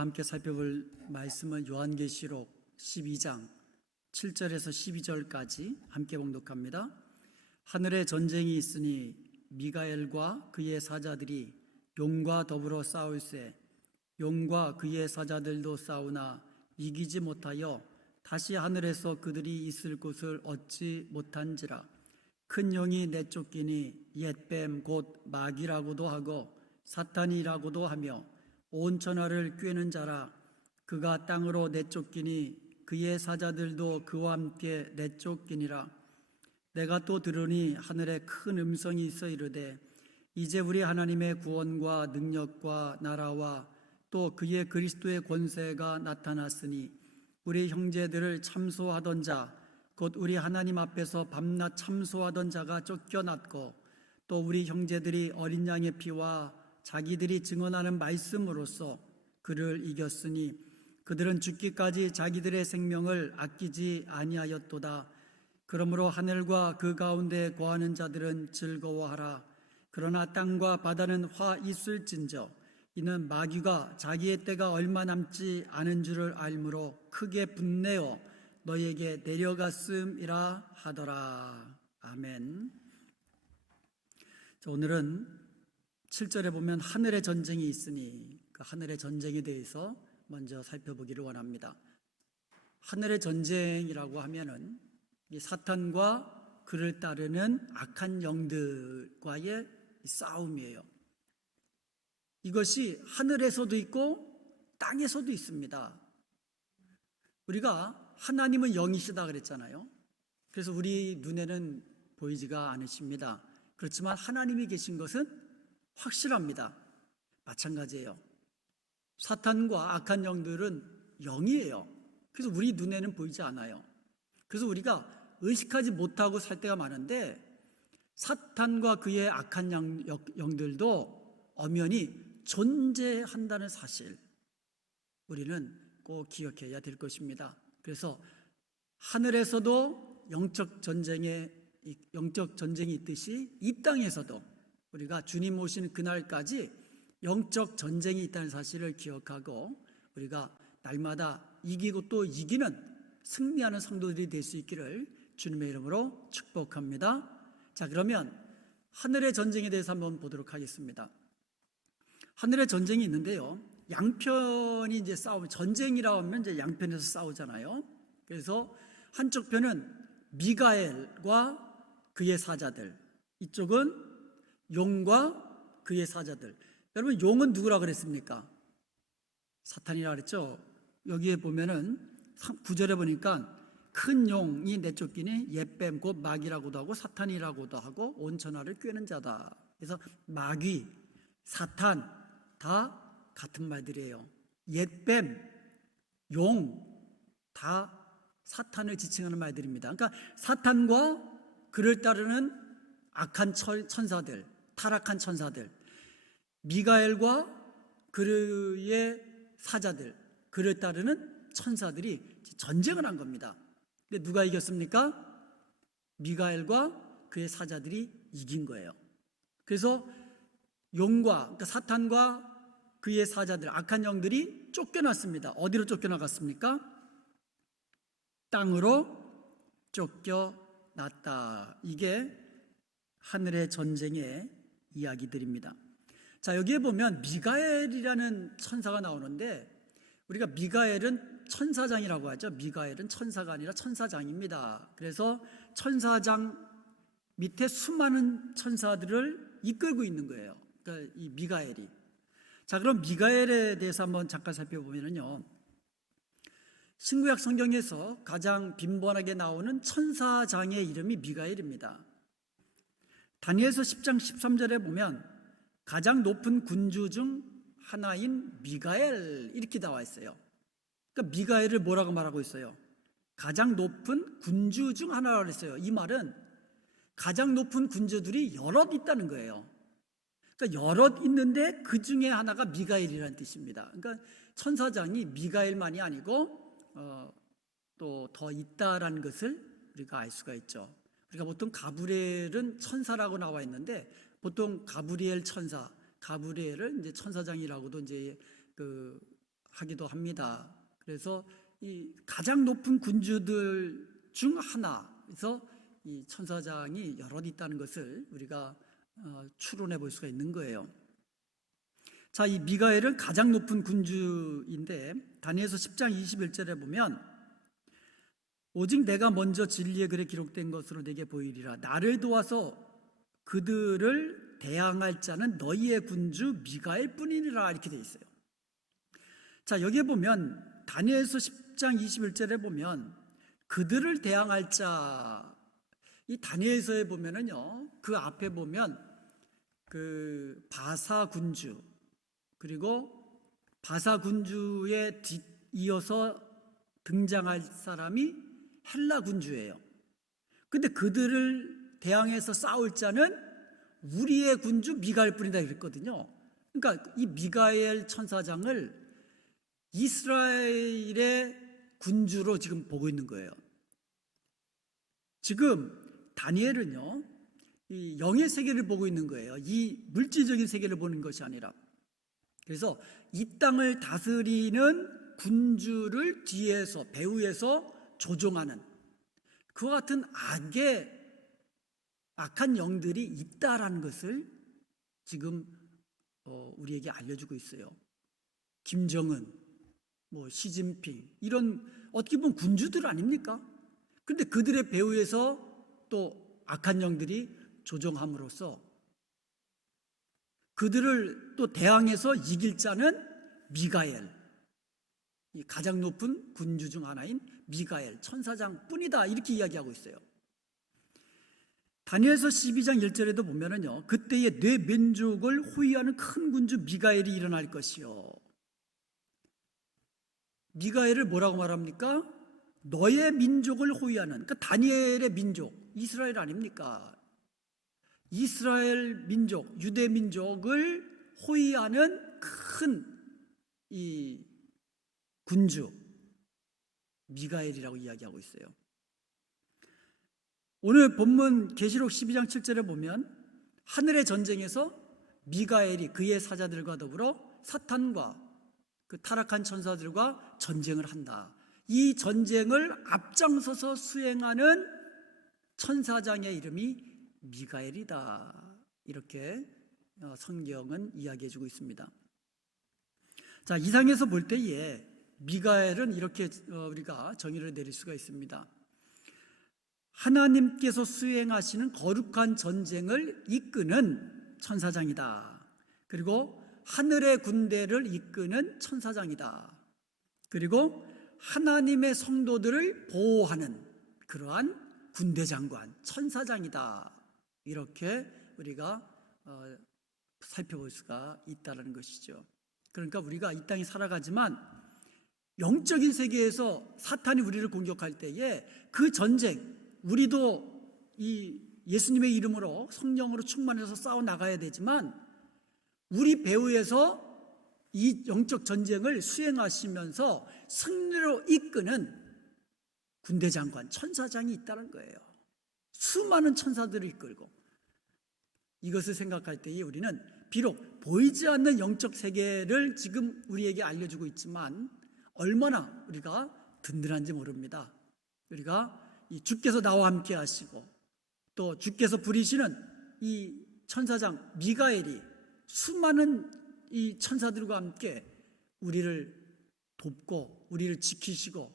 우리가 함께 살펴볼 말씀은 요한계시록 12장 7절에서 12절까지 함께 봉독합니다. 하늘에 전쟁이 있으니 미가엘과 그의 사자들이 용과 더불어 싸울세 용과 그의 사자들도 싸우나 이기지 못하여 다시 하늘에서 그들이 있을 곳을 얻지 못한지라. 큰 용이 내쫓기니 옛뱀 곧 마귀라고도 하고 사탄이라고도 하며 온 천하를 꿰는 자라. 그가 땅으로 내쫓기니 그의 사자들도 그와 함께 내쫓기니라. 내가 또 들으니 하늘에 큰 음성이 있어 이르되 이제 우리 하나님의 구원과 능력과 나라와 또 그의 그리스도의 권세가 나타났으니 우리 형제들을 참소하던 자 곧 우리 하나님 앞에서 밤낮 참소하던 자가 쫓겨났고 또 우리 형제들이 어린 양의 피와 자기들이 증언하는 말씀으로써 그를 이겼으니 그들은 죽기까지 자기들의 생명을 아끼지 아니하였도다. 그러므로 하늘과 그 가운데 거하는 자들은 즐거워하라. 그러나 땅과 바다는 화 있을진저 이는 마귀가 자기의 때가 얼마 남지 않은 줄을 알므로 크게 분내어 너희에게 내려갔음이라 하더라. 아멘. 자, 오늘은 7절에 보면 하늘의 전쟁이 있으니 그 하늘의 전쟁에 대해서 먼저 살펴보기를 원합니다. 하늘의 전쟁이라고 하면은 이 사탄과 그를 따르는 악한 영들과의 싸움이에요. 이것이 하늘에서도 있고 땅에서도 있습니다. 우리가 하나님은 영이시다 그랬잖아요. 그래서 우리 눈에는 보이지가 않으십니다. 그렇지만 하나님이 계신 것은 확실합니다. 마찬가지예요. 사탄과 악한 영들은 영이에요. 그래서 우리 눈에는 보이지 않아요. 그래서 우리가 의식하지 못하고 살 때가 많은데 사탄과 그의 악한 영들도 엄연히 존재한다는 사실 우리는 꼭 기억해야 될 것입니다. 그래서 하늘에서도 영적 전쟁이 있듯이 이 땅에서도 우리가 주님 오시는 그날까지 영적 전쟁이 있다는 사실을 기억하고 우리가 날마다 이기고 또 이기는 승리하는 성도들이 될 수 있기를 주님의 이름으로 축복합니다. 자, 그러면 하늘의 전쟁에 대해서 한번 보도록 하겠습니다. 하늘의 전쟁이 있는데요. 양편이 이제 전쟁이라고 하면 이제 양편에서 싸우잖아요. 그래서 한쪽 편은 미가엘과 그의 사자들, 이쪽은 용과 그의 사자들. 여러분, 용은 누구라 그랬습니까? 사탄이라 그랬죠. 여기에 보면은 9절에 보니까 큰 용이 내쫓기니 옛뱀 곧 마귀라고도 하고 사탄이라고도 하고 온 천하를 꿰는 자다. 그래서 마귀, 사탄 다 같은 말들이에요. 옛뱀, 용 다 사탄을 지칭하는 말들입니다. 그러니까 사탄과 그를 따르는 악한 천사들, 타락한 천사들, 미가엘과 그의 사자들, 그를 따르는 천사들이 전쟁을 한 겁니다. 근데 누가 이겼습니까? 미가엘과 그의 사자들이 이긴 거예요. 그래서 용과, 그러니까 사탄과 그의 사자들, 악한 영들이 쫓겨났습니다. 어디로 쫓겨나갔습니까? 땅으로 쫓겨났다. 이게 하늘의 전쟁의 이야기들입니다. 자, 여기에 보면 미가엘이라는 천사가 나오는데 우리가 미가엘은 천사장이라고 하죠. 미가엘은 천사가 아니라 천사장입니다. 그래서 천사장 밑에 수많은 천사들을 이끌고 있는 거예요. 그러니까 이 미가엘이. 자, 그럼 미가엘에 대해서 한번 잠깐 살펴보면요. 신구약 성경에서 가장 빈번하게 나오는 천사장의 이름이 미가엘입니다. 다니엘서 10장 13절에 보면 가장 높은 군주 중 하나인 미가엘 이렇게 나와 있어요. 그러니까 미가엘을 뭐라고 말하고 있어요? 가장 높은 군주 중 하나라고 했어요. 이 말은 가장 높은 군주들이 여럿 있다는 거예요. 그러니까 여럿 있는데 그 중에 하나가 미가엘이라는 뜻입니다. 그러니까 천사장이 미가엘만이 아니고 또 더 있다라는 것을 우리가 알 수가 있죠. 우리가 보통 가브리엘은 천사라고 나와 있는데 보통 가브리엘 천사, 가브리엘을 이제 천사장이라고도 이제 하기도 합니다. 그래서 이 가장 높은 군주들 중 하나에서 이 천사장이 여럿 있다는 것을 우리가 추론해 볼 수가 있는 거예요. 자, 이 미가엘은 가장 높은 군주인데 다니엘서 10장 21절에 보면 오직 내가 먼저 진리의 글에 기록된 것으로 내게 보이리라. 나를 도와서 그들을 대항할 자는 너희의 군주 미가엘 뿐이니라, 이렇게 돼 있어요. 자, 여기에 보면 다니엘서 10장 21절에 보면 그들을 대항할 자, 이 다니엘서에 보면은요, 그 앞에 보면 그 바사 군주, 그리고 바사 군주에 이어서 등장할 사람이 헬라 군주예요. 근데 그들을 대항해서 싸울 자는 우리의 군주 미가엘 뿐이다 그랬거든요. 그러니까 이 미가엘 천사장을 이스라엘의 군주로 지금 보고 있는 거예요. 지금 다니엘은요, 이 영의 세계를 보고 있는 거예요. 이 물질적인 세계를 보는 것이 아니라. 그래서 이 땅을 다스리는 군주를 뒤에서 배후에서 조종하는 그와 같은 악한 영들이 있다라는 것을 지금 우리에게 알려주고 있어요. 김정은, 시진핑, 이런 어떻게 보면 군주들 아닙니까? 그런데 그들의 배후에서 또 악한 영들이 조종함으로써 그들을 또 대항해서 이길 자는 미가엘, 이 가장 높은 군주 중 하나인 미가엘 천사장 뿐이다, 이렇게 이야기하고 있어요. 다니엘서 12장 1절에도 보면은요, 그때에 내 민족을 호위하는 큰 군주 미가엘이 일어날 것이요. 미가엘을 뭐라고 말합니까? 너의 민족을 호위하는, 그러니까 다니엘의 민족, 이스라엘 아닙니까? 이스라엘 민족, 유대 민족을 호위하는 큰 이 군주 미가엘이라고 이야기하고 있어요. 오늘 본문 계시록 12장 7절에 보면 하늘의 전쟁에서 미가엘이 그의 사자들과 더불어 사탄과 그 타락한 천사들과 전쟁을 한다. 이 전쟁을 앞장서서 수행하는 천사장의 이름이 미가엘이다, 이렇게 성경은 이야기해주고 있습니다. 자, 이상에서 볼 때에 미가엘은 이렇게 우리가 정의를 내릴 수가 있습니다. 하나님께서 수행하시는 거룩한 전쟁을 이끄는 천사장이다. 그리고 하늘의 군대를 이끄는 천사장이다. 그리고 하나님의 성도들을 보호하는 그러한 군대 장관, 천사장이다. 이렇게 우리가 살펴볼 수가 있다는 것이죠. 그러니까 우리가 이 땅에 살아가지만 영적인 세계에서 사탄이 우리를 공격할 때에 그 전쟁, 우리도 이 예수님의 이름으로 성령으로 충만해서 싸워 나가야 되지만 우리 배후에서 이 영적 전쟁을 수행하시면서 승리로 이끄는 군대 장관, 천사장이 있다는 거예요. 수많은 천사들을 이끌고, 이것을 생각할 때에 우리는 비록 보이지 않는 영적 세계를 지금 우리에게 알려주고 있지만 얼마나 우리가 든든한지 모릅니다. 우리가 이 주께서 나와 함께 하시고 또 주께서 부리시는 이 천사장 미가엘이 수많은 이 천사들과 함께 우리를 돕고 우리를 지키시고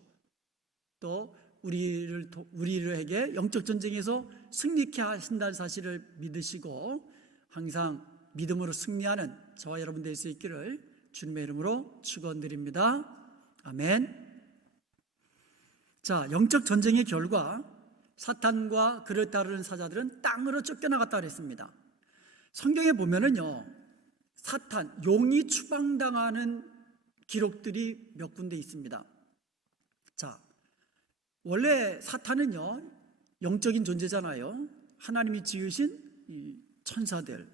또 우리에게 영적 전쟁에서 승리케 하신다는 사실을 믿으시고 항상 믿음으로 승리하는 저와 여러분 될 수 있기를 주님의 이름으로 축원드립니다. 아멘. 자, 영적 전쟁의 결과 사탄과 그를 따르는 사자들은 땅으로 쫓겨나갔다 그랬습니다. 성경에 보면은요, 사탄, 용이 추방당하는 기록들이 몇 군데 있습니다. 자, 원래 사탄은요, 영적인 존재잖아요. 하나님이 지으신 이 천사들,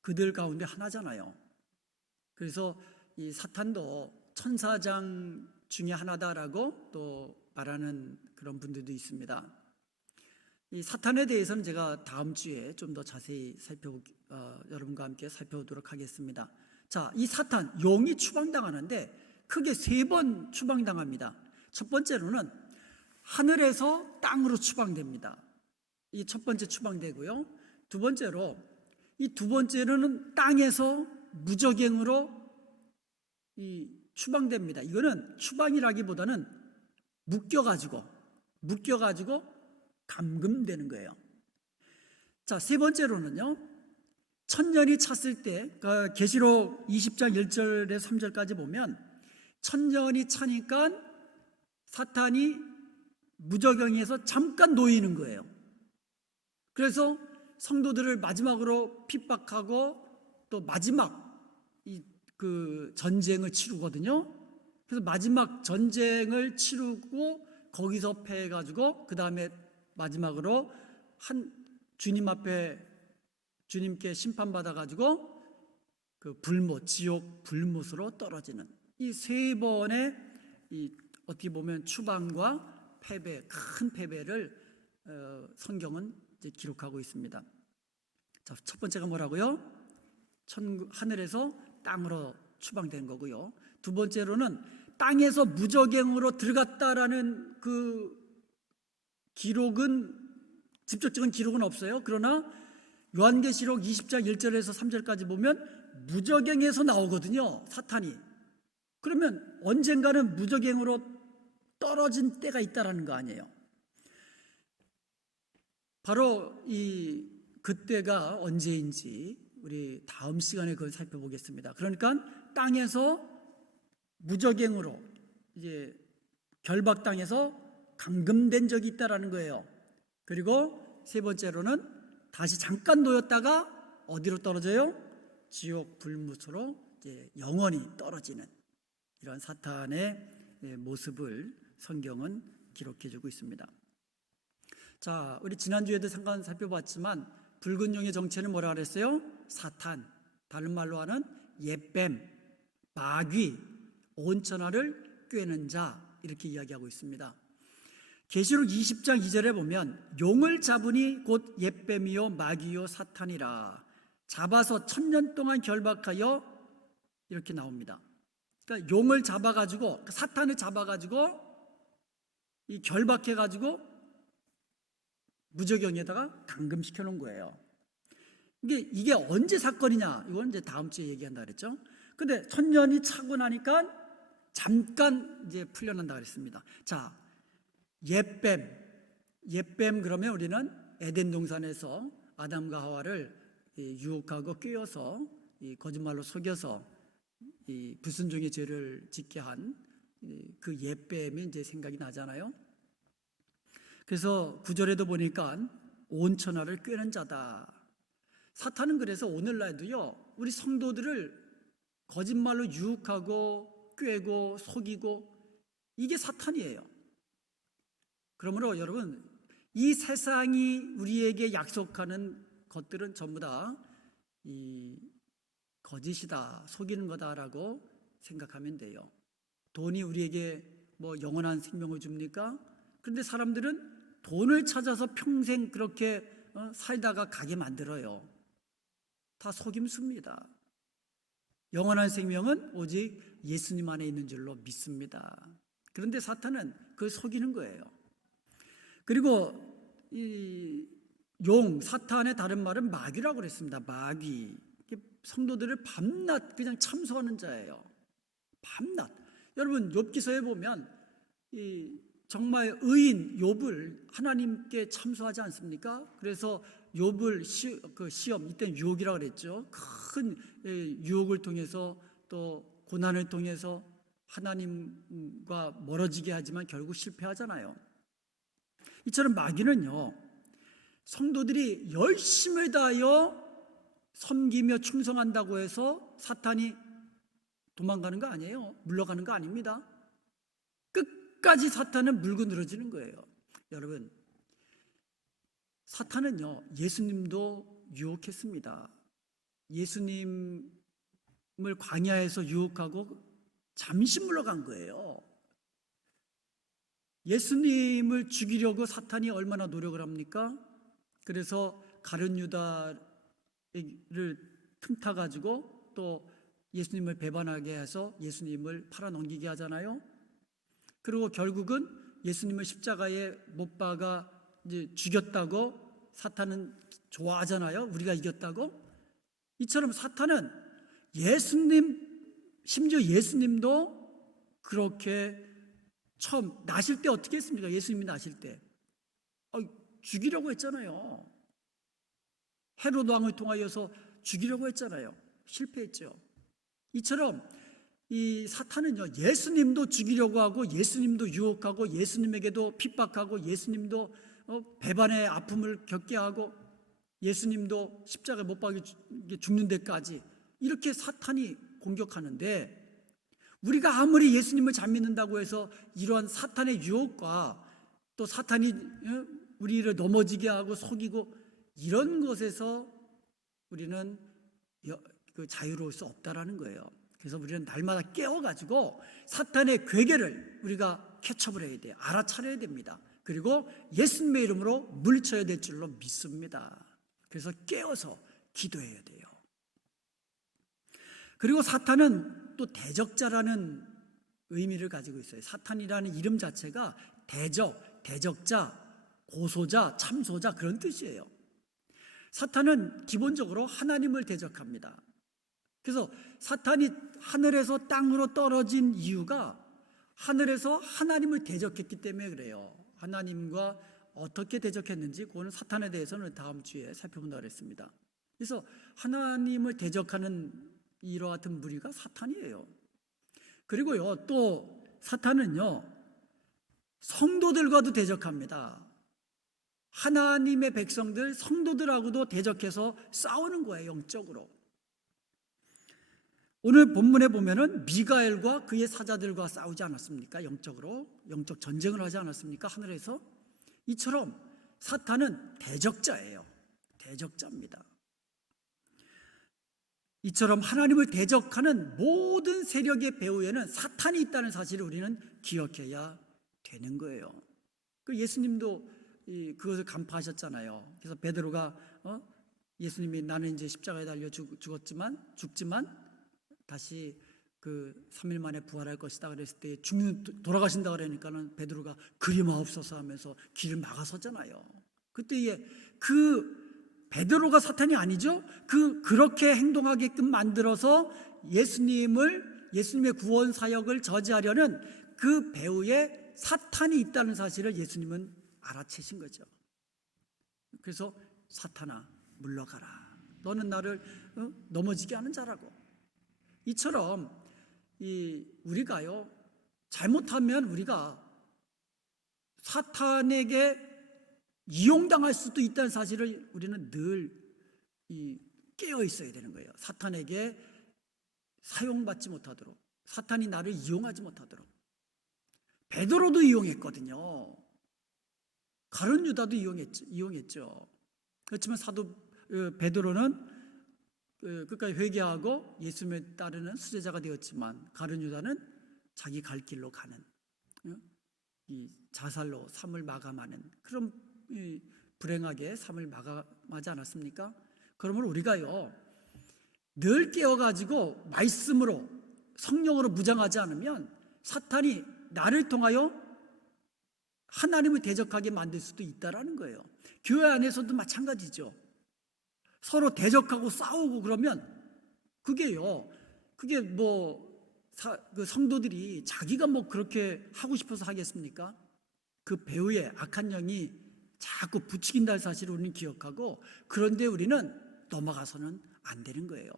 그들 가운데 하나잖아요. 그래서 이 사탄도 천사장 중에 하나다라고 또 말하는 그런 분들도 있습니다. 이 사탄에 대해서는 제가 다음 주에 좀 더 자세히 여러분과 함께 살펴보도록 하겠습니다. 자, 이 사탄, 용이 추방당하는데 크게 3번 추방당합니다. 첫 번째로는 하늘에서 땅으로 추방됩니다. 이 첫 번째 추방되고요. 두 번째로는 땅에서 무적행으로 추방됩니다. 이거는 추방이라기보다는 묶여가지고 감금되는 거예요. 자, 세 번째로는요, 천년이 찼을 때, 계시록 20장 1절에서 3절까지 보면 천년이 차니까 사탄이 무적행에서 잠깐 놓이는 거예요. 그래서 성도들을 마지막으로 핍박하고 또 마지막 그 전쟁을 치르거든요. 그래서 마지막 전쟁을 치르고 거기서 패해가지고 그 다음에 마지막으로 주님 앞에 주님께 심판받아가지고 그 지옥 불못으로 떨어지는 이 3번의 어떻게 보면 추방과 큰 패배를 성경은 이제 기록하고 있습니다. 자, 첫 번째가 뭐라고요? 하늘에서 땅으로 추방된 거고요. 두 번째로는 땅에서 무적행으로 들어갔다라는 그 기록은, 직접적인 기록은 없어요. 그러나 요한계시록 20장 1절에서 3절까지 보면 무적행에서 나오거든요, 사탄이. 그러면 언젠가는 무적행으로 떨어진 때가 있다라는 거 아니에요. 바로 그때가 언제인지 우리 다음 시간에 그걸 살펴보겠습니다. 그러니까 땅에서 무적행으로 이제 결박당해서 감금된 적이 있다라는 거예요. 그리고 세 번째로는 다시 잠깐 놓였다가 어디로 떨어져요? 지옥 불못으로 이제 영원히 떨어지는 이런 사탄의 모습을 성경은 기록해주고 있습니다. 자, 우리 지난주에도 잠깐 살펴봤지만 붉은 용의 정체는 뭐라 그랬어요? 사탄, 다른 말로 하는 옛뱀, 마귀, 온천하를 꿰는 자, 이렇게 이야기하고 있습니다. 계시록 20장 2절에 보면 용을 잡으니 곧 옛뱀이요 마귀요 사탄이라 잡아서 1000년 동안 결박하여, 이렇게 나옵니다. 그러니까 용을 잡아가지고, 사탄을 잡아가지고 이 결박해가지고 무적행에다가 감금시켜 놓은 거예요. 이게 언제 사건이냐? 이건 이제 다음 주에 얘기한다 그랬죠. 근데 1000년이 차고 나니까 잠깐 이제 풀려난다 그랬습니다. 자, 옛뱀 그러면 우리는 에덴 동산에서 아담과 하와를 유혹하고 꿰어서 거짓말로 속여서 불순종의 죄를 짓게 한 그 옛뱀이 이제 생각이 나잖아요. 그래서 9절에도 보니까 온천하를 꿰는 자다. 사탄은 그래서 오늘날도요, 우리 성도들을 거짓말로 유혹하고 꿰고 속이고, 이게 사탄이에요. 그러므로 여러분, 이 세상이 우리에게 약속하는 것들은 전부 다 거짓이다, 속이는 거다라고 생각하면 돼요. 돈이 우리에게 뭐 영원한 생명을 줍니까? 그런데 사람들은 돈을 찾아서 평생 그렇게 살다가 가게 만들어요. 다 속임수입니다. 영원한 생명은 오직 예수님 안에 있는 줄로 믿습니다. 그런데 사탄은 그걸 속이는 거예요. 그리고 사탄의 다른 말은 마귀라고 그랬습니다. 마귀. 성도들을 밤낮 그냥 참소하는 자예요. 밤낮. 여러분, 욥기서에 보면 정말 의인 욥을 하나님께 참소하지 않습니까? 그래서 욥을 시험, 이때는 유혹이라고 그랬죠. 큰 유혹을 통해서 또 고난을 통해서 하나님과 멀어지게 하지만 결국 실패하잖아요. 이처럼 마귀는요, 성도들이 열심을 다하여 섬기며 충성한다고 해서 사탄이 도망가는 거 아니에요. 물러가는 거 아닙니다. 끝까지 사탄은 물고 늘어지는 거예요. 여러분, 사탄은요, 예수님도 유혹했습니다. 예수님을 광야에서 유혹하고 잠시 물러간 거예요. 예수님을 죽이려고 사탄이 얼마나 노력을 합니까? 그래서 가룟 유다를 틈타가지고 또 예수님을 배반하게 해서 예수님을 팔아넘기게 하잖아요. 그리고 결국은 예수님을 십자가에 못 박아 이제 죽였다고 사탄은 좋아하잖아요. 우리가 이겼다고. 이처럼 사탄은 예수님, 심지어 예수님도 그렇게 처음 나실 때 어떻게 했습니까? 예수님이 나실 때 죽이려고 했잖아요. 헤롯 왕을 통하여서 죽이려고 했잖아요. 실패했죠. 이처럼 이 사탄은요, 예수님도 죽이려고 하고 예수님도 유혹하고 예수님에게도 핍박하고 예수님도 배반의 아픔을 겪게 하고 예수님도 십자가에 못 박혀 죽는 데까지 이렇게 사탄이 공격하는데, 우리가 아무리 예수님을 잘 믿는다고 해서 이러한 사탄의 유혹과 또 사탄이 우리를 넘어지게 하고 속이고 이런 것에서 우리는 자유로울 수 없다라는 거예요. 그래서 우리는 날마다 깨워가지고 사탄의 괴계를 우리가 캐첩을 해야 돼요. 알아차려야 됩니다. 그리고 예수님의 이름으로 물리쳐야 될 줄로 믿습니다. 그래서 깨어서 기도해야 돼요. 그리고 사탄은 또 대적자라는 의미를 가지고 있어요. 사탄이라는 이름 자체가 대적, 대적자, 고소자, 참소자 그런 뜻이에요. 사탄은 기본적으로 하나님을 대적합니다. 그래서 사탄이 하늘에서 땅으로 떨어진 이유가 하늘에서 하나님을 대적했기 때문에 그래요. 하나님과 어떻게 대적했는지 그거는 사탄에 대해서는 다음 주에 살펴본다고 했습니다. 그래서 하나님을 대적하는 이와 같은 무리가 사탄이에요. 그리고요, 또 사탄은요, 성도들과도 대적합니다. 하나님의 백성들, 성도들하고도 대적해서 싸우는 거예요, 영적으로. 오늘 본문에 보면은 미가엘과 그의 사자들과 싸우지 않았습니까? 영적으로, 영적 전쟁을 하지 않았습니까? 하늘에서. 이처럼 사탄은 대적자예요. 대적자입니다. 이처럼 하나님을 대적하는 모든 세력의 배후에는 사탄이 있다는 사실을 우리는 기억해야 되는 거예요. 그 예수님도 그것을 간파하셨잖아요. 그래서 베드로가 예수님이 나는 이제 십자가에 달려 죽지만 다시 그 3일 만에 부활할 것이다 그랬을 때 돌아가신다 그러니까는 베드로가 그리 마옵소서 하면서 길을 막아섰잖아요. 그때 그 베드로가 사탄이 아니죠. 그렇게 행동하게끔 만들어서 예수님의 구원 사역을 저지하려는 그 배후에 사탄이 있다는 사실을 예수님은 알아채신 거죠. 그래서 사탄아 물러가라. 너는 나를 넘어지게 하는 자라고. 이처럼 우리가요, 잘못하면 우리가 사탄에게 이용당할 수도 있다는 사실을 우리는 늘 깨어 있어야 되는 거예요. 사탄에게 사용받지 못하도록, 사탄이 나를 이용하지 못하도록. 베드로도 이용했거든요. 가룟 유다도 이용했죠. 그렇지만 사도 베드로는 끝까지 회개하고 예수님을 따르는 수제자가 되었지만, 가룟 유다는 자기 갈 길로 가는, 이 자살로 삶을 마감하는 그런 불행하게 삶을 마감하지 않았습니까? 그러므로 우리가요, 늘 깨어가지고 말씀으로, 성령으로 무장하지 않으면 사탄이 나를 통하여 하나님을 대적하게 만들 수도 있다라는 거예요. 교회 안에서도 마찬가지죠. 서로 대적하고 싸우고 그러면 그게 그 성도들이 자기가 그렇게 하고 싶어서 하겠습니까? 그 배후에 악한 영이 자꾸 부추긴다는 사실을 우리는 기억하고, 그런데 우리는 넘어가서는 안 되는 거예요.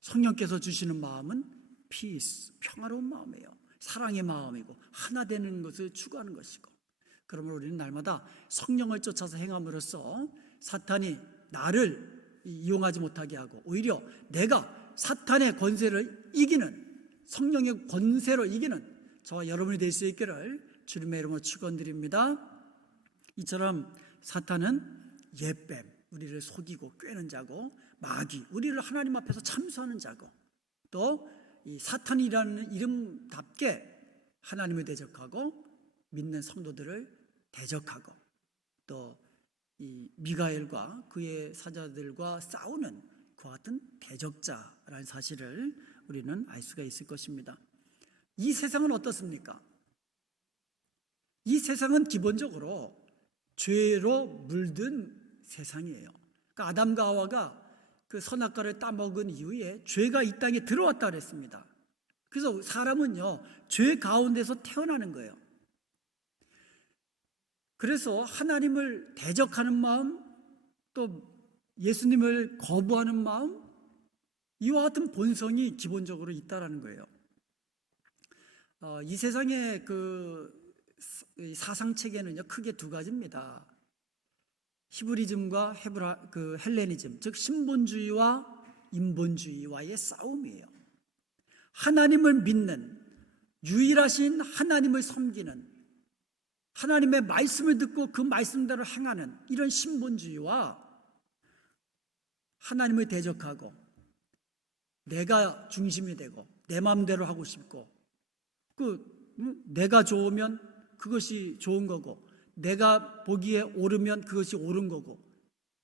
성령께서 주시는 마음은 피스, 평화로운 마음이에요. 사랑의 마음이고 하나 되는 것을 추구하는 것이고, 그러므로 우리는 날마다 성령을 쫓아서 행함으로써 사탄이 나를 이용하지 못하게 하고, 오히려 내가 사탄의 권세를 이기는, 성령의 권세로 이기는 저와 여러분이 될 수 있기를 주님의 이름으로 축원드립니다. 이처럼 사탄은 옛뱀, 우리를 속이고 꿰는 자고, 마귀, 우리를 하나님 앞에서 참수하는 자고, 또 이 사탄이라는 이름답게 하나님을 대적하고 믿는 성도들을 대적하고, 또 이 미가엘과 그의 사자들과 싸우는 그와 같은 대적자라는 사실을 우리는 알 수가 있을 것입니다. 이 세상은 어떻습니까? 이 세상은 기본적으로 죄로 물든 세상이에요. 그러니까 아담과 하와가 그 선악과를 따먹은 이후에 죄가 이 땅에 들어왔다 그랬습니다. 그래서 사람은요, 죄 가운데서 태어나는 거예요. 그래서 하나님을 대적하는 마음, 또 예수님을 거부하는 마음, 이와 같은 본성이 기본적으로 있다라는 거예요. 이 세상의 그 사상 체계는요, 크게 두 가지입니다. 히브리즘과 헬레니즘, 즉 신본주의와 인본주의와의 싸움이에요. 하나님을 믿는, 유일하신 하나님을 섬기는, 하나님의 말씀을 듣고 그 말씀대로 행하는 이런 신본주의와 하나님을 대적하고 내가 중심이 되고 내 마음대로 하고 싶고 내가 좋으면 그것이 좋은 거고 내가 보기에 옳으면 그것이 옳은 거고,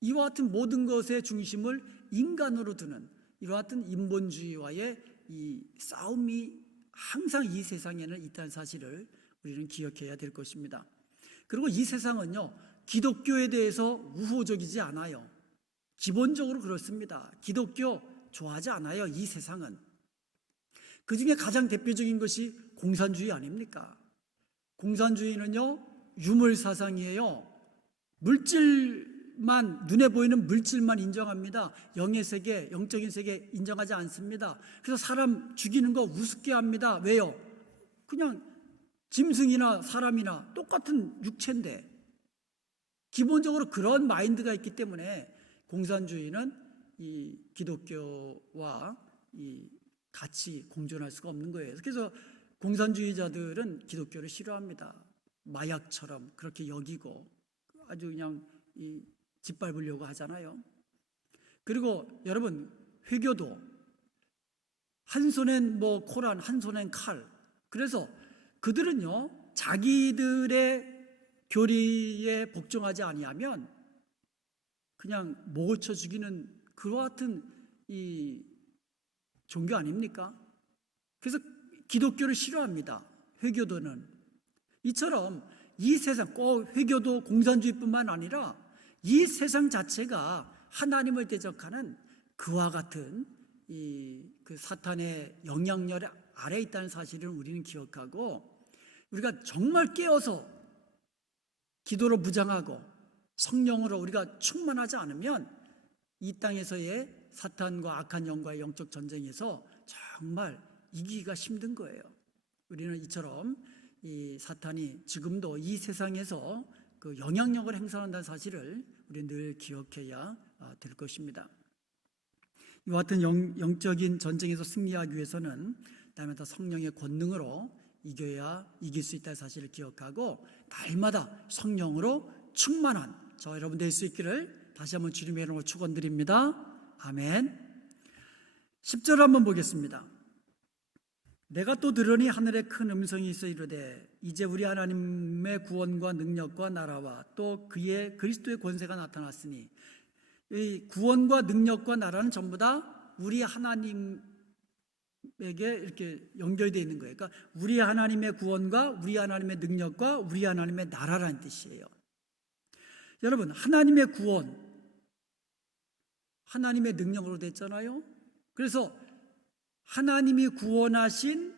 이와 같은 모든 것의 중심을 인간으로 두는 이와 같은 인본주의와의 이 싸움이 항상 이 세상에는 있다는 사실을 우리는 기억해야 될 것입니다. 그리고 이 세상은요, 기독교에 대해서 우호적이지 않아요. 기본적으로 그렇습니다. 기독교 좋아하지 않아요. 이 세상은. 그 중에 가장 대표적인 것이 공산주의 아닙니까? 공산주의는요, 유물사상이에요. 물질만, 눈에 보이는 물질만 인정합니다. 영의 세계, 영적인 세계 인정하지 않습니다. 그래서 사람 죽이는 거 우습게 합니다. 왜요? 그냥 짐승이나 사람이나 똑같은 육체인데, 기본적으로 그런 마인드가 있기 때문에 공산주의는 이 기독교와 같이 공존할 수가 없는 거예요. 그래서 공산주의자들은 기독교를 싫어합니다. 마약처럼 그렇게 여기고 아주 그냥 짓밟으려고 하잖아요. 그리고 여러분, 회교도 한 손엔 코란, 한 손엔 칼. 그래서 그들은요, 자기들의 교리에 복종하지 아니하면 그냥 목을 쳐 죽이는 그와 같은 이 종교 아닙니까? 그래서 기독교를 싫어합니다. 회교도는. 이처럼 이 세상, 꼭 회교도 공산주의뿐만 아니라 이 세상 자체가 하나님을 대적하는 그와 같은 그 사탄의 영향력 아래에 있다는 사실을 우리는 기억하고, 우리가 정말 깨어서 기도로 무장하고 성령으로 우리가 충만하지 않으면 이 땅에서의 사탄과 악한 영과의 영적 전쟁에서 정말 이기기가 힘든 거예요. 우리는 이처럼 이 사탄이 지금도 이 세상에서 그 영향력을 행사한다는 사실을 우리 늘 기억해야 될 것입니다. 이와 같은 영적인 전쟁에서 승리하기 위해서는 날마다 성령의 권능으로 이겨야 이길 수 있다는 사실을 기억하고, 날마다 성령으로 충만한 저 여러분 될 수 있기를 다시 한번 주님의 이름으로 축원드립니다. 아멘. 10절 한번 보겠습니다. 내가 또 들으니 하늘에 큰 음성이 있어 이르되 이제 우리 하나님의 구원과 능력과 나라와 또 그의 그리스도의 권세가 나타났으니, 이 구원과 능력과 나라는 전부 다 우리 하나님에게 이렇게 연결되어 있는 거예요. 그러니까 우리 하나님의 구원과 우리 하나님의 능력과 우리 하나님의 나라라는 뜻이에요. 여러분, 하나님의 구원, 하나님의 능력으로 됐잖아요. 그래서 하나님이 구원하신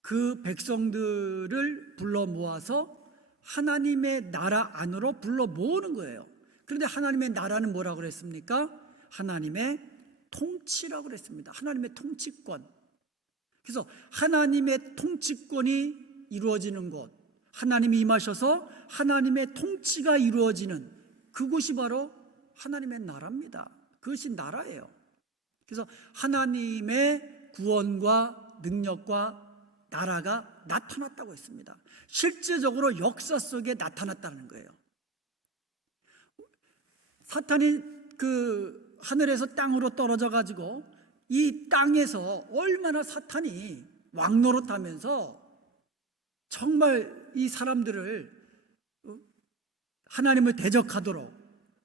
그 백성들을 불러 모아서 하나님의 나라 안으로 불러 모으는 거예요. 그런데 하나님의 나라는 뭐라고 그랬습니까? 하나님의 통치라고 그랬습니다. 하나님의 통치권. 그래서 하나님의 통치권이 이루어지는 곳, 하나님이 임하셔서 하나님의 통치가 이루어지는 그곳이 바로 하나님의 나라입니다. 그것이 나라예요. 그래서 하나님의 구원과 능력과 나라가 나타났다고 했습니다. 실제적으로 역사 속에 나타났다는 거예요. 사탄이 그 하늘에서 땅으로 떨어져 가지고 이 땅에서 얼마나 사탄이 왕노릇하면서 정말 이 사람들을 하나님을 대적하도록,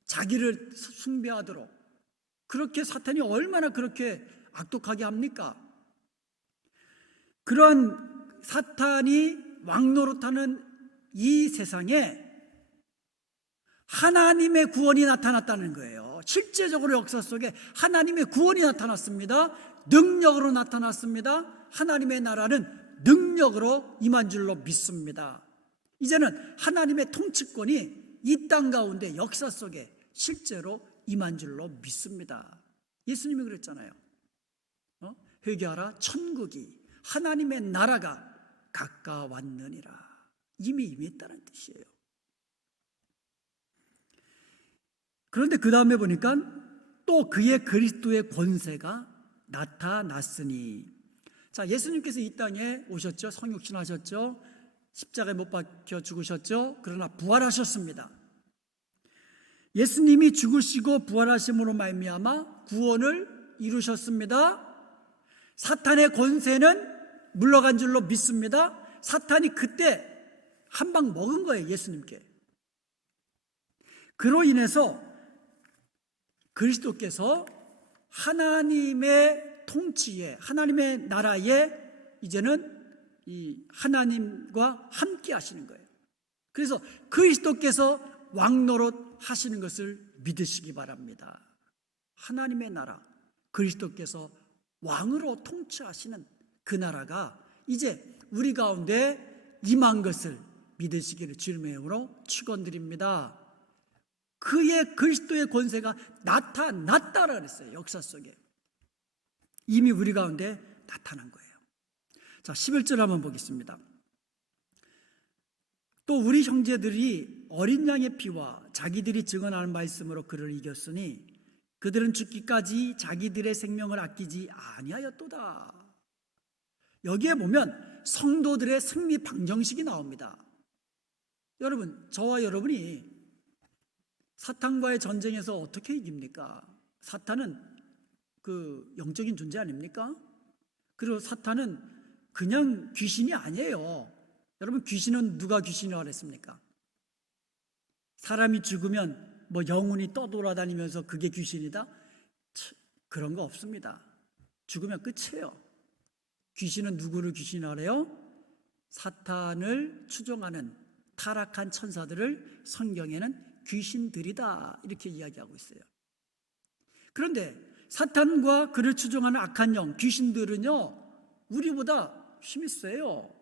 자기를 숭배하도록, 그렇게 사탄이 얼마나 그렇게 악독하게 합니까? 그러한 사탄이 왕노릇하는 이 세상에 하나님의 구원이 나타났다는 거예요. 실제적으로 역사 속에 하나님의 구원이 나타났습니다. 능력으로 나타났습니다. 하나님의 나라는 능력으로 임한 줄로 믿습니다. 이제는 하나님의 통치권이 이 땅 가운데 역사 속에 실제로 임한 줄로 믿습니다. 예수님이 그랬잖아요. 회개하라, 천국이, 하나님의 나라가 가까웠느니라. 이미 임했다는 뜻이에요. 그런데 그 다음에 보니까 또 그의 그리스도의 권세가 나타났으니, 자, 예수님께서 이 땅에 오셨죠. 성육신 하셨죠. 십자가에 못 박혀 죽으셨죠. 그러나 부활하셨습니다. 예수님이 죽으시고 부활하심으로 말미암아 구원을 이루셨습니다. 사탄의 권세는 물러간 줄로 믿습니다. 사탄이 그때 한 방 먹은 거예요, 예수님께. 그로 인해서 그리스도께서 하나님의 통치에, 하나님의 나라에 이제는 이 하나님과 함께 하시는 거예요. 그래서 그리스도께서 왕노릇 하시는 것을 믿으시기 바랍니다. 하나님의 나라, 그리스도께서 왕으로 통치하시는 그 나라가 이제 우리 가운데 임한 것을 믿으시기를 주님의 이름으로 축원드립니다. 그의 그리스도의 권세가 나타났다라 그랬어요. 역사 속에 이미 우리 가운데 나타난 거예요. 자, 11절 한번 보겠습니다. 또 우리 형제들이 어린 양의 피와 자기들이 증언하는 말씀으로 그를 이겼으니 그들은 죽기까지 자기들의 생명을 아끼지 아니하였도다. 여기에 보면 성도들의 승리 방정식이 나옵니다. 여러분, 저와 여러분이 사탄과의 전쟁에서 어떻게 이깁니까? 사탄은 그 영적인 존재 아닙니까? 그리고 사탄은 그냥 귀신이 아니에요. 여러분, 귀신은 누가 귀신이라고 그랬습니까? 사람이 죽으면 뭐 영혼이 떠돌아다니면서 그게 귀신이다? 그런 거 없습니다. 죽으면 끝이에요. 귀신은 누구를 귀신이라고 해요? 사탄을 추종하는 타락한 천사들을 성경에는 귀신들이다 이렇게 이야기하고 있어요. 그런데 사탄과 그를 추종하는 악한 영, 귀신들은요 우리보다 힘이 세요.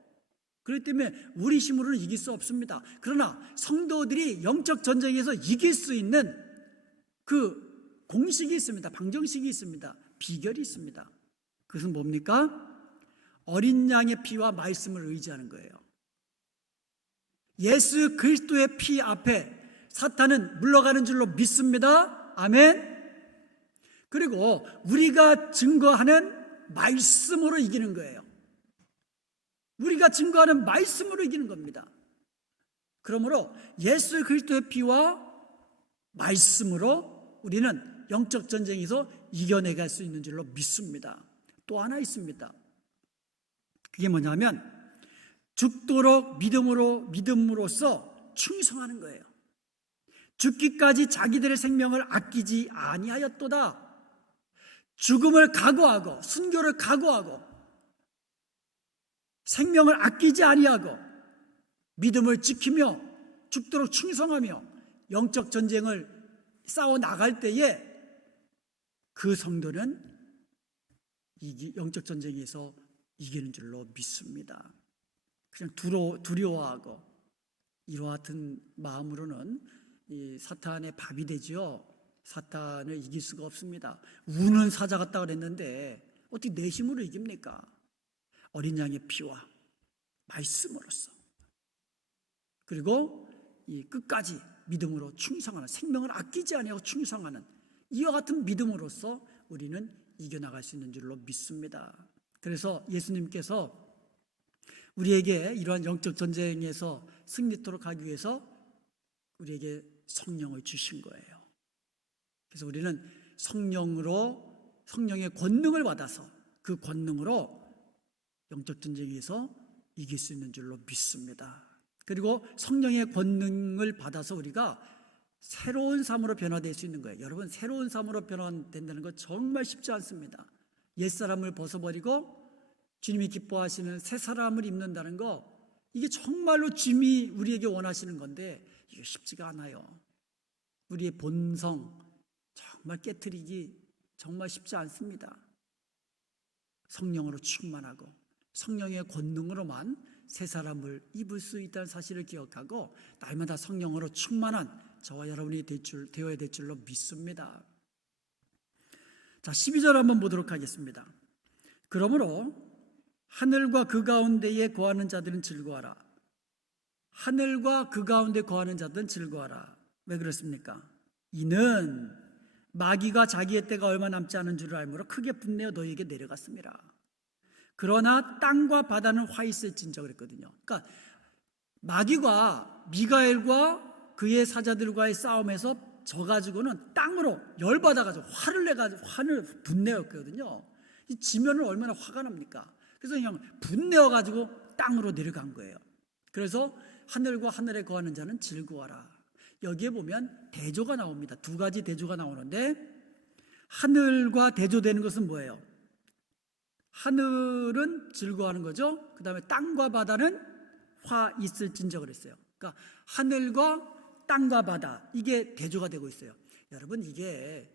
그렇기 때문에 우리 힘으로는 이길 수 없습니다. 그러나 성도들이 영적 전쟁에서 이길 수 있는 그 공식이 있습니다. 방정식이 있습니다. 비결이 있습니다. 그것은 뭡니까? 어린 양의 피와 말씀을 의지하는 거예요. 예수 그리스도의 피 앞에 사탄은 물러가는 줄로 믿습니다. 아멘. 그리고 우리가 증거하는 말씀으로 이기는 거예요. 우리가 증거하는 말씀으로 이기는 겁니다. 그러므로 예수 그리스도의 피와 말씀으로 우리는 영적 전쟁에서 이겨내갈 수 있는 줄로 믿습니다. 또 하나 있습니다. 그게 뭐냐면 죽도록 믿음으로써 충성하는 거예요. 죽기까지 자기들의 생명을 아끼지 아니하였도다. 죽음을 각오하고 순교를 각오하고 생명을 아끼지 아니하고 믿음을 지키며 죽도록 충성하며 영적 전쟁을 싸워 나갈 때에 그 성도는 영적 전쟁에서 이기는 줄로 믿습니다. 그냥 두려워하고 이와 같은 마음으로는 이 사탄의 밥이 되죠. 사탄을 이길 수가 없습니다. 우는 사자 같다 그랬는데 어떻게 내 힘으로 이깁니까? 어린 양의 피와 말씀으로써, 그리고 이 끝까지 믿음으로 충성하는, 생명을 아끼지 아니하고 충성하는 이와 같은 믿음으로써 우리는 이겨나갈 수 있는 줄로 믿습니다. 그래서 예수님께서 우리에게 이러한 영적 전쟁에서 승리토록 하기 위해서 우리에게 성령을 주신 거예요. 그래서 우리는 성령의 권능을 받아서 그 권능으로 영적 전쟁에서 이길 수 있는 줄로 믿습니다. 그리고 성령의 권능을 받아서 우리가 새로운 삶으로 변화될 수 있는 거예요. 여러분, 새로운 삶으로 변화된다는 거 정말 쉽지 않습니다. 옛사람을 벗어버리고 주님이 기뻐하시는 새 사람을 입는다는 거, 이게 정말로 주님이 우리에게 원하시는 건데 이게 쉽지가 않아요. 우리의 본성 정말 깨트리기 정말 쉽지 않습니다. 성령으로 충만하고 성령의 권능으로만 새 사람을 입을 수 있다는 사실을 기억하고 날마다 성령으로 충만한 저와 여러분이 되어야 될 줄로 믿습니다. 자, 12절 한번 보도록 하겠습니다. 그러므로 하늘과 그 가운데에 거하는 자들은 즐거워하라. 하늘과 그 가운데 거하는 자들은 즐거워하라. 왜 그렇습니까? 이는 마귀가 자기의 때가 얼마 남지 않은 줄을 알므로 크게 분내어 너희에게 내려갔습니다. 그러나 땅과 바다는 화 있을진저 그랬거든요. 그러니까 마귀가 미가엘과 그의 사자들과의 싸움에서 져가지고는 땅으로 열받아가지고 화를 내가지고 화를 분내었거든요. 이 지면은 얼마나 화가 납니까? 그래서 그냥 분내어가지고 땅으로 내려간 거예요. 그래서 하늘과 하늘에 거하는 자는 즐거워하라. 여기에 보면 대조가 나옵니다. 두 가지 대조가 나오는데 하늘과 대조되는 것은 뭐예요? 하늘은 즐거워하는 거죠. 그 다음에 땅과 바다는 화 있을진저 그랬어요. 그러니까 하늘과 땅과 바다, 이게 대조가 되고 있어요. 여러분, 이게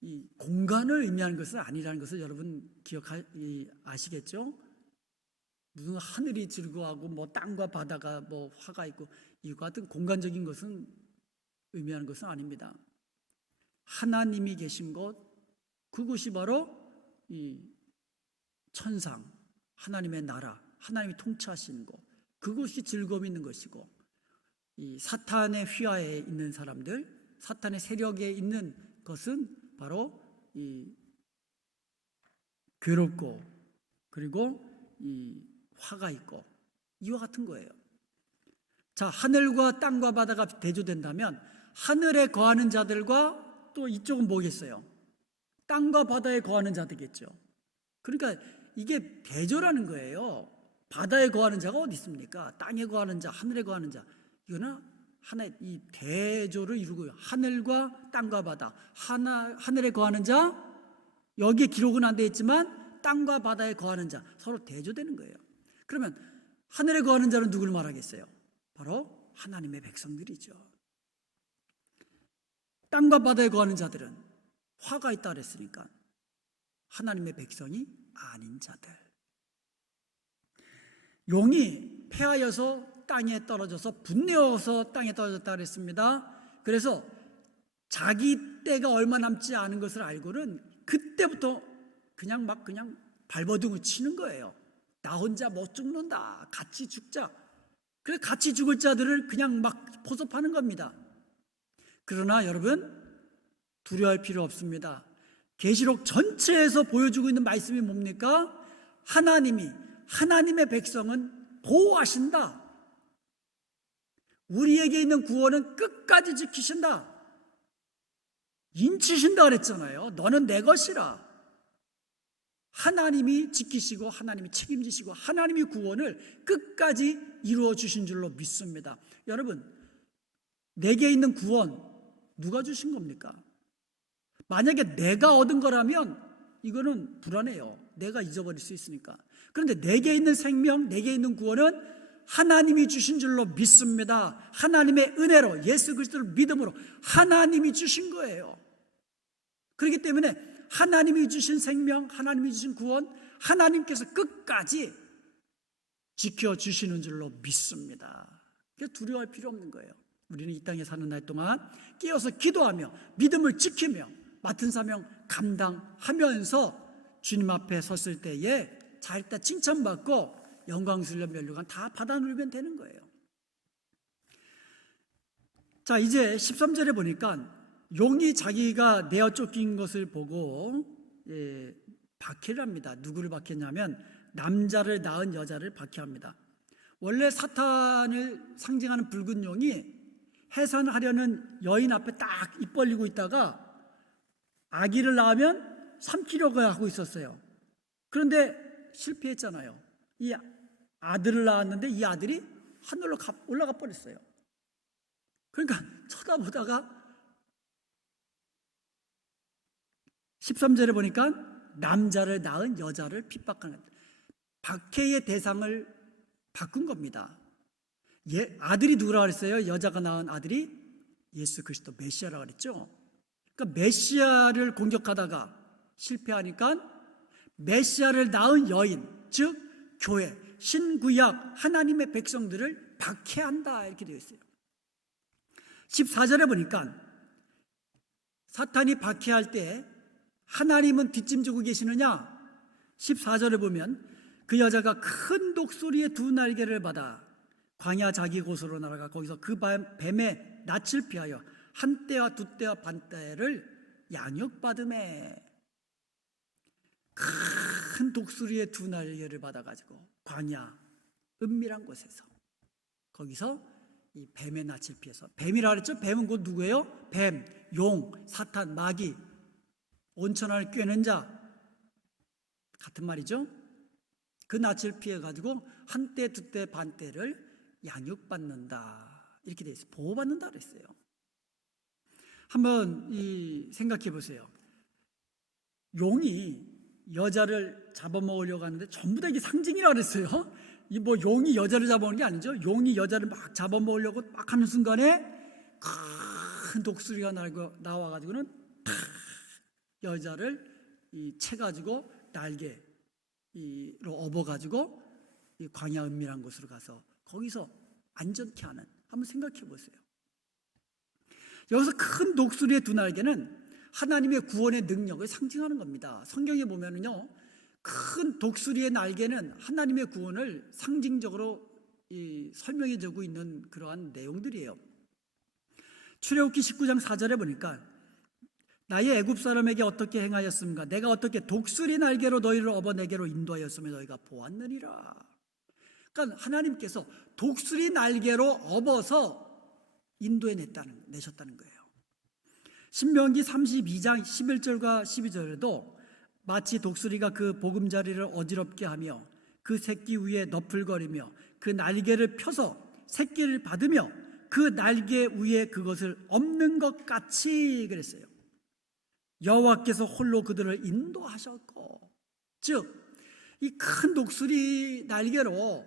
이 공간을 의미하는 것은 아니라는 것을 여러분 아시겠죠? 무슨 하늘이 즐거워하고 뭐 땅과 바다가 뭐 화가 있고 이와 같은 공간적인 것은 의미하는 것은 아닙니다. 하나님이 계신 곳, 그곳이 바로 이 천상, 하나님의 나라, 하나님이 통치하시는 곳, 그것이 즐거움이 있는 것이고, 이 사탄의 휘하에 있는 사람들, 사탄의 세력에 있는 것은 바로 이 괴롭고 그리고 이 화가 있고 이와 같은 거예요. 자, 하늘과 땅과 바다가 대조된다면 하늘에 거하는 자들과 또 이쪽은 뭐겠어요? 땅과 바다에 거하는 자들겠죠. 그러니까 이게 대조라는 거예요. 바다에 거하는 자가 어디 있습니까? 땅에 거하는 자, 하늘에 거하는 자. 이거는 하나의 이 대조를 이루고요. 하늘과 땅과 바다, 하늘에 거하는 자, 여기에 기록은 안 되어 있지만 땅과 바다에 거하는 자, 서로 대조되는 거예요. 그러면 하늘에 거하는 자는 누구를 말하겠어요? 바로 하나님의 백성들이죠. 땅과 바다에 거하는 자들은 화가 있다 그랬으니까 하나님의 백성이 아닌 자들. 용이 패하여서 땅에 떨어져서 분내어서 땅에 떨어졌다 그랬습니다. 그래서 자기 때가 얼마 남지 않은 것을 알고는 그때부터 그냥 발버둥을 치는 거예요. 나 혼자 못 죽는다. 같이 죽자. 그래서 같이 죽을 자들을 그냥 막 포섭하는 겁니다. 그러나 여러분, 두려워할 필요 없습니다. 계시록 전체에서 보여주고 있는 말씀이 뭡니까? 하나님의 백성은 보호하신다. 우리에게 있는 구원은 끝까지 지키신다. 인치신다 그랬잖아요. 너는 내 것이라. 하나님이 지키시고 하나님이 책임지시고 하나님이 구원을 끝까지 이루어 주신 줄로 믿습니다. 여러분, 내게 있는 구원 누가 주신 겁니까? 만약에 내가 얻은 거라면 이거는 불안해요. 내가 잊어버릴 수 있으니까. 그런데 내게 있는 생명, 내게 있는 구원은 하나님이 주신 줄로 믿습니다. 하나님의 은혜로, 예수 그리스도를 믿음으로 하나님이 주신 거예요. 그렇기 때문에 하나님이 주신 생명, 하나님이 주신 구원, 하나님께서 끝까지 지켜주시는 줄로 믿습니다. 그래서 두려워할 필요 없는 거예요. 우리는 이 땅에 사는 날 동안 깨어서 기도하며 믿음을 지키며 맡은 사명 감당하면서 주님 앞에 섰을 때에 잘다 칭찬받고 영광스러운 면류관 다 받아 누리면 되는 거예요. 자, 이제 13절에 보니까 용이 자기가 내어 쫓긴 것을 보고 박해를 합니다. 누구를 박해냐면 남자를 낳은 여자를 박해합니다. 원래 사탄을 상징하는 붉은 용이 해산하려는 여인 앞에 딱 입 벌리고 있다가 아기를 낳으면 삼키려고 하고 있었어요. 그런데 실패했잖아요. 이 아들을 낳았는데 이 아들이 하늘로 올라가 버렸어요. 그러니까 쳐다보다가 13절에 보니까 남자를 낳은 여자를 핍박하는 거예요. 박해의 대상을 바꾼 겁니다. 아들이 누구라 그랬어요? 여자가 낳은 아들이 예수 그리스도 메시아라고 그랬죠. 그러니까 메시아를 공격하다가 실패하니까 메시아를 낳은 여인, 즉 교회, 신구약 하나님의 백성들을 박해한다 이렇게 되어 있어요. 14절에 보니까 사탄이 박해할 때 하나님은 뒷짐지고 계시느냐? 14절에 보면 그 여자가 큰 독수리의 두 날개를 받아 광야 자기 곳으로 날아가 거기서 그 뱀의 낯을 피하여 한 때와 두 때와 반 때를 양육받음에, 큰 독수리의 두 날개를 받아가지고 광야 은밀한 곳에서 거기서 이 뱀의 낯을 피해서, 뱀이라 그랬죠? 뱀은 곧 누구예요? 뱀, 용, 사탄, 마귀, 온천을 꿰는 자 같은 말이죠. 그 낯을 피해가지고 한 때, 두 때, 반 때를 양육받는다 이렇게 돼 있어요. 보호받는다 그랬어요. 한번 생각해 보세요. 용이 여자를 잡아먹으려고 하는데 전부 다 이게 상징이라 그랬어요. 이 뭐 용이 여자를 잡아먹는 게 아니죠. 용이 여자를 막 잡아먹으려고 막 하는 순간에 큰 독수리가 나와가지고는 여자를 채가지고 날개로 업어가지고 이 광야 은밀한 곳으로 가서 거기서 안전케 하는, 한번 생각해 보세요. 여기서 큰 독수리의 두 날개는 하나님의 구원의 능력을 상징하는 겁니다. 성경에 보면은요, 큰 독수리의 날개는 하나님의 구원을 상징적으로 설명해 주고 있는 그러한 내용들이에요. 출애굽기 19장 4절에 보니까 나의 애굽 사람에게 어떻게 행하였습니까? 내가 어떻게 독수리 날개로 너희를 업어 내게로 인도하였으며 너희가 보았느니라. 그러니까 하나님께서 독수리 날개로 업어서 인도해 내셨다는 거예요. 신명기 32장 11절과 12절에도 마치 독수리가 그 보금자리를 어지럽게 하며 그 새끼 위에 너풀거리며 그 날개를 펴서 새끼를 받으며 그 날개 위에 그것을 엎는 것 같이 그랬어요. 여호와께서 홀로 그들을 인도하셨고, 즉 이 큰 독수리 날개로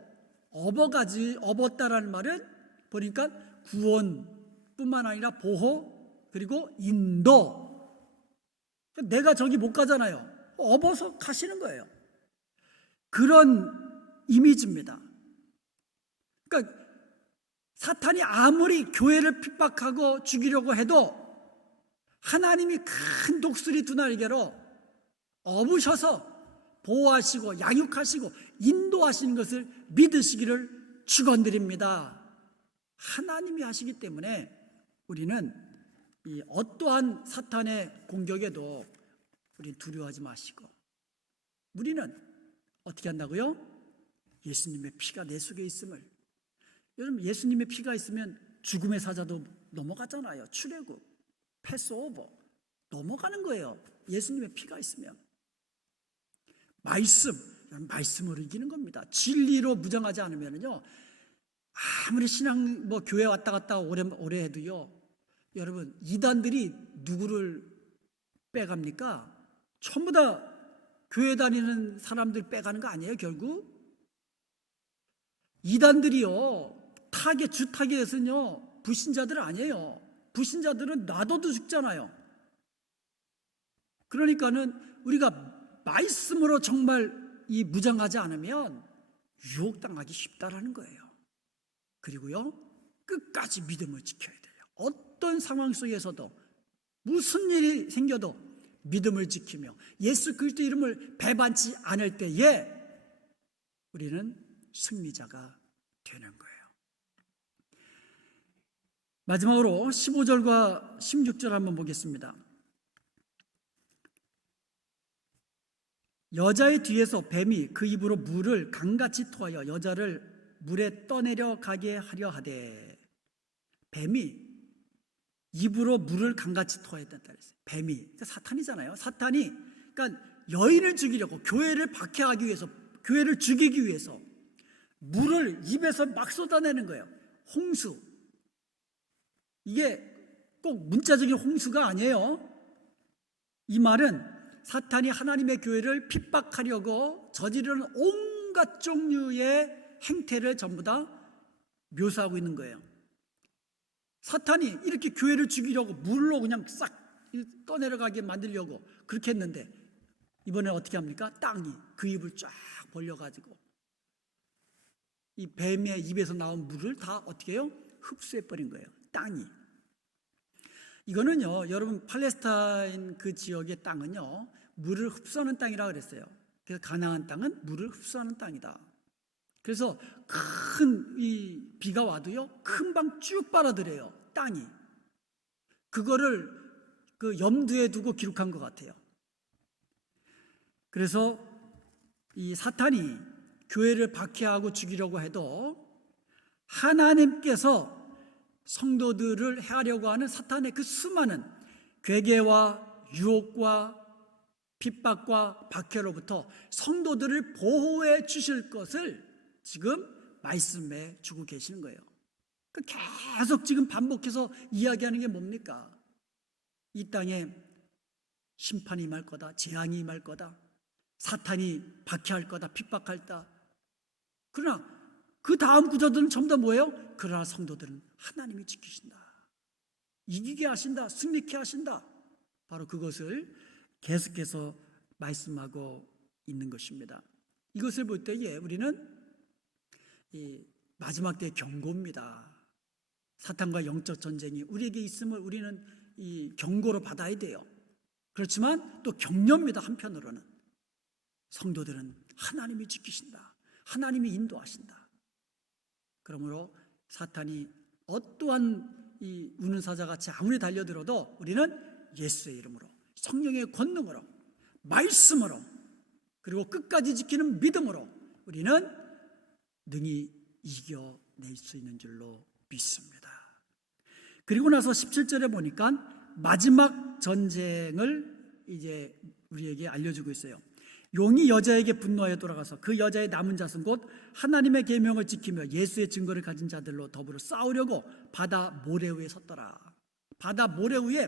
업었다라는 말은 보니까 구원뿐만 아니라 보호 그리고 인도. 내가 저기 못 가잖아요. 업어서 가시는 거예요. 그런 이미지입니다. 그러니까 사탄이 아무리 교회를 핍박하고 죽이려고 해도 하나님이 큰 독수리 두 날개로 업으셔서 보호하시고 양육하시고 인도하시는 것을 믿으시기를 축원드립니다. 하나님이 하시기 때문에 우리는 이 어떠한 사탄의 공격에도 우리 두려워하지 마시고, 우리는 어떻게 한다고요? 예수님의 피가 내 속에 있음을. 여러분, 예수님의 피가 있으면 죽음의 사자도 넘어가잖아요. 출애굽, 패스오버 넘어가는 거예요. 예수님의 피가 있으면. 말씀으로 이기는 겁니다. 진리로 무장하지 않으면요, 아무리 신앙 교회 왔다 갔다 오래 해도요, 여러분, 이단들이 누구를 빼갑니까? 전부 다 교회 다니는 사람들 빼가는 거 아니에요, 결국? 이단들이요, 주 타겟은요, 불신자들 아니에요. 불신자들은 놔둬도 죽잖아요. 그러니까는 우리가 말씀으로 정말 무장하지 않으면 유혹당하기 쉽다라는 거예요. 그리고요, 끝까지 믿음을 지켜야 돼요. 어떤 상황 속에서도 무슨 일이 생겨도 믿음을 지키며 예수 그리스도 이름을 배반치 않을 때에 우리는 승리자가 되는 거예요. 마지막으로 15절과 16절 한번 보겠습니다. 여자의 뒤에서 뱀이 그 입으로 물을 강같이 토하여 여자를 물에 떠내려 가게 하려 하되, 뱀이 입으로 물을 강같이 토하였다 그랬어요. 뱀이 사탄이잖아요. 사탄이 그러니까 여인을 죽이려고, 교회를 박해하기 위해서, 교회를 죽이기 위해서 물을 입에서 막 쏟아내는 거예요. 홍수. 이게 꼭 문자적인 홍수가 아니에요. 이 말은 사탄이 하나님의 교회를 핍박하려고 저지르는 온갖 온갖 종류의 행태를 전부 다 묘사하고 있는 거예요. 사탄이 이렇게 교회를 죽이려고 물로 그냥 싹 떠내려가게 만들려고 그렇게 했는데 이번에 어떻게 합니까? 땅이 그 입을 쫙 벌려가지고 이 뱀의 입에서 나온 물을 다 어떻게 해요? 흡수해버린 거예요. 땅이. 이거는요, 여러분 팔레스타인 그 지역의 땅은요, 물을 흡수하는 땅이라고 그랬어요. 그래서 가나안 땅은 물을 흡수하는 땅이다. 그래서 큰 이 비가 와도요, 금방 쭉 빨아들여요, 땅이. 그거를 그 염두에 두고 기록한 것 같아요. 그래서 이 사탄이 교회를 박해하고 죽이려고 해도 하나님께서 성도들을 해하려고 하는 사탄의 그 수많은 괴계와 유혹과 핍박과 박해로부터 성도들을 보호해 주실 것을 지금 말씀해 주고 계시는 거예요. 계속 지금 반복해서 이야기하는 게 뭡니까? 이 땅에 심판이 임할 거다, 재앙이 임할 거다, 사탄이 박해할 거다, 핍박할 거다. 그러나 그 다음 구절들은 전부 다 뭐예요? 그러나 성도들은 하나님이 지키신다, 이기게 하신다, 승리케 하신다. 바로 그것을 계속해서 말씀하고 있는 것입니다. 이것을 볼 때에 우리는 이 마지막 때의 경고입니다. 사탄과 영적 전쟁이 우리에게 있음을 우리는 이 경고로 받아야 돼요. 그렇지만 또 격려입니다. 한편으로는 성도들은 하나님이 지키신다, 하나님이 인도하신다. 그러므로 사탄이 어떠한 이 우는 사자같이 아무리 달려들어도 우리는 예수의 이름으로, 성령의 권능으로, 말씀으로, 그리고 끝까지 지키는 믿음으로 우리는 능히 이겨낼 수 있는 줄로 믿습니다. 그리고 나서 17절에 보니까 마지막 전쟁을 이제 우리에게 알려주고 있어요. 용이 여자에게 분노하여 돌아가서 그 여자의 남은 자손 곧 하나님의 계명을 지키며 예수의 증거를 가진 자들로 더불어 싸우려고 바다 모래 위에 섰더라. 바다 모래 위에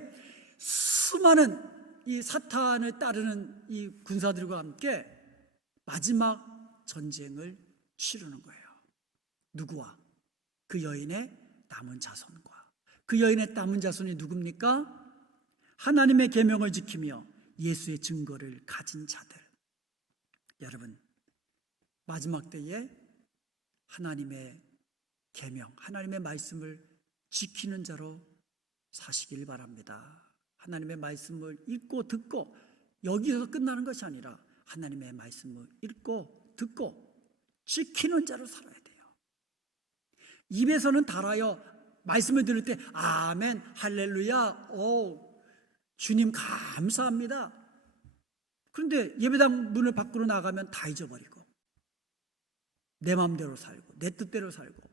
수많은 이 사탄을 따르는 이 군사들과 함께 마지막 전쟁을 치르는 거예요. 누구와? 그 여인의 남은 자손과. 그 여인의 남은 자손이 누굽니까? 하나님의 계명을 지키며 예수의 증거를 가진 자들. 여러분, 마지막 때에 하나님의 계명, 하나님의 말씀을 지키는 자로 사시길 바랍니다. 하나님의 말씀을 읽고 듣고 여기서 끝나는 것이 아니라 하나님의 말씀을 읽고 듣고 지키는 자로 살아야 돼요. 입에서는 달아요. 말씀을 들을 때 아멘, 할렐루야, 오, 주님 감사합니다. 그런데 예배당 문을 밖으로 나가면 다 잊어버리고 내 마음대로 살고 내 뜻대로 살고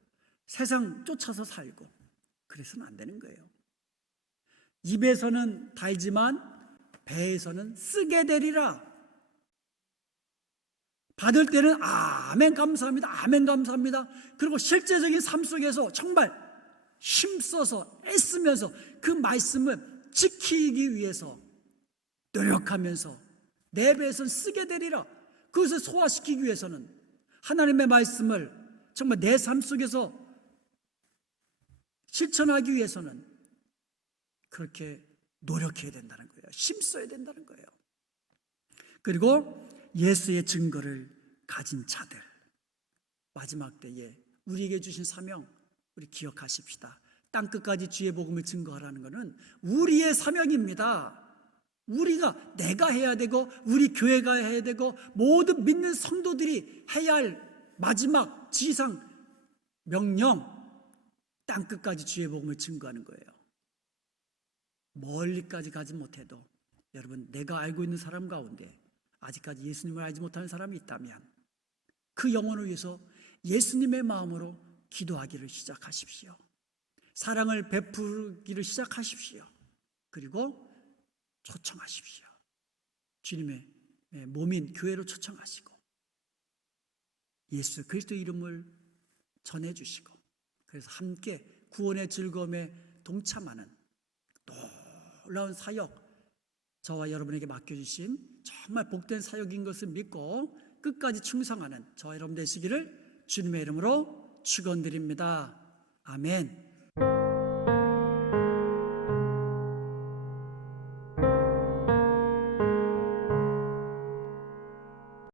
세상 쫓아서 살고 그래서는 안 되는 거예요. 입에서는 달지만 배에서는 쓰게 되리라. 받을 때는 아멘 감사합니다, 아멘 감사합니다. 그리고 실제적인 삶 속에서 정말 힘써서 애쓰면서 그 말씀을 지키기 위해서 노력하면서 내 배에서는 쓰게 되리라. 그것을 소화시키기 위해서는 하나님의 말씀을 정말 내 삶 속에서 실천하기 위해서는 그렇게 노력해야 된다는 거예요. 힘써야 된다는 거예요. 그리고 예수의 증거를 가진 자들, 마지막 때에 우리에게 주신 사명 우리 기억하십시다. 땅끝까지 주의 복음을 증거하라는 것은 우리의 사명입니다. 우리가 내가 해야 되고 우리 교회가 해야 되고 모든 믿는 성도들이 해야 할 마지막 지상 명령, 땅끝까지 주의 복음을 증거하는 거예요. 멀리까지 가지 못해도 여러분, 내가 알고 있는 사람 가운데 아직까지 예수님을 알지 못하는 사람이 있다면 그 영혼을 위해서 예수님의 마음으로 기도하기를 시작하십시오. 사랑을 베풀기를 시작하십시오. 그리고 초청하십시오. 주님의 몸인 교회로 초청하시고 예수 그리스도 이름을 전해주시고 그래서 함께 구원의 즐거움에 동참하는 놀라운 사역, 저와 여러분에게 맡겨주신 정말 복된 사역인 것을 믿고 끝까지 충성하는 저와 여러분 되시기를 주님의 이름으로 축원드립니다. 아멘.